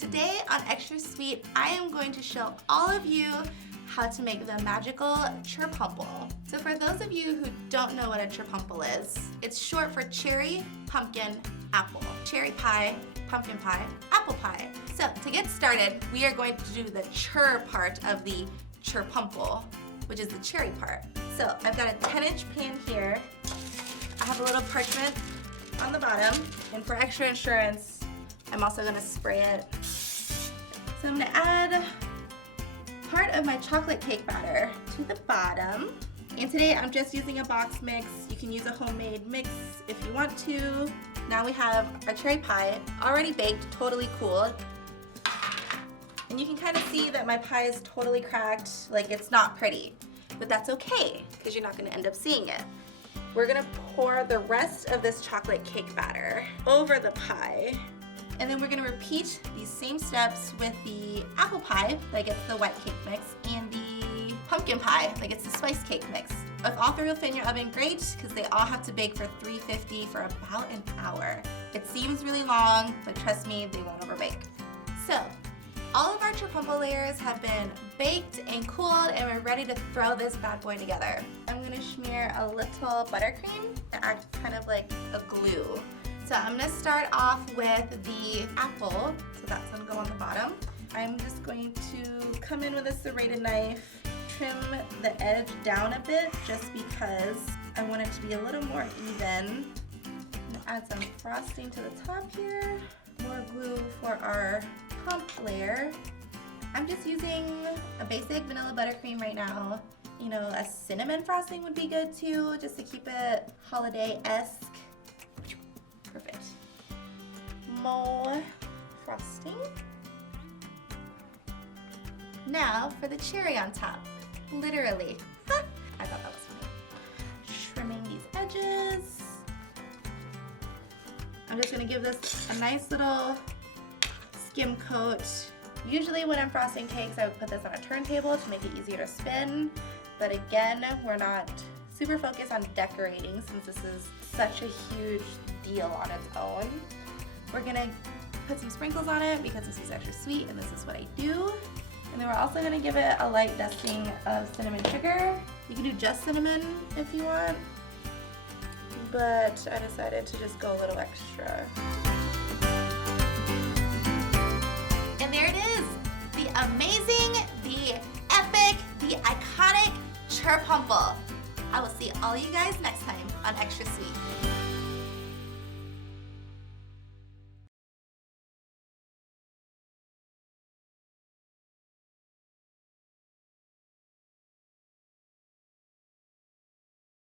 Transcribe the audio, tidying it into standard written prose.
Today on Extra Sweet, I am going to show all of you how to make the magical Cherpumple. So for those of you who don't know what a Cherpumple is, it's short for cherry, pumpkin, apple. Cherry pie, pumpkin pie, apple pie. So to get started, we are going to do the chur part of the Cherpumple, which is the cherry part. So I've got a 10-inch pan here. I have a little parchment on the bottom, and for extra insurance, I'm also gonna spray it. So I'm gonna add part of my chocolate cake batter to the bottom. And today I'm just using a box mix. You can use a homemade mix if you want to. Now we have our cherry pie already baked, totally cool. And you can kind of see that my pie is totally cracked, like it's not pretty. But that's okay, because you're not gonna end up seeing it. We're gonna pour the rest of this chocolate cake batter over the pie. And then we're gonna repeat these same steps with the apple pie, like it's the white cake mix, and the pumpkin pie, like it's the spice cake mix. If all three will fit in your oven, great, because they all have to bake for 350 for about an hour. It seems really long, but trust me, they won't overbake. So, all of our Cherpumple layers have been baked and cooled, and we're ready to throw this bad boy together. I'm gonna smear a little buttercream to act kind of like a glue. So I'm gonna start off with the apple, so that's gonna go on the bottom. I'm just going to come in with a serrated knife, trim the edge down a bit just because I want it to be a little more even. Add some frosting to the top here, more glue for our pump layer. I'm just using a basic vanilla buttercream right now. You know, a cinnamon frosting would be good too, just to keep it holiday-esque. Perfect. More frosting. Now for the cherry on top. Literally. I thought that was funny. Trimming these edges. I'm just gonna give this a nice little skim coat. Usually when I'm frosting cakes, I would put this on a turntable to make it easier to spin. But again, we're not super focused on decorating since this is such a huge deal on its own. We're gonna put some sprinkles on it because this is extra sweet and this is what I do. And then we're also gonna give it a light dusting of cinnamon sugar. You can do just cinnamon if you want, but I decided to just go a little extra. And there it is, the amazing, the epic, the iconic Cherpumple. I will see all you guys next time on Extra Sweet.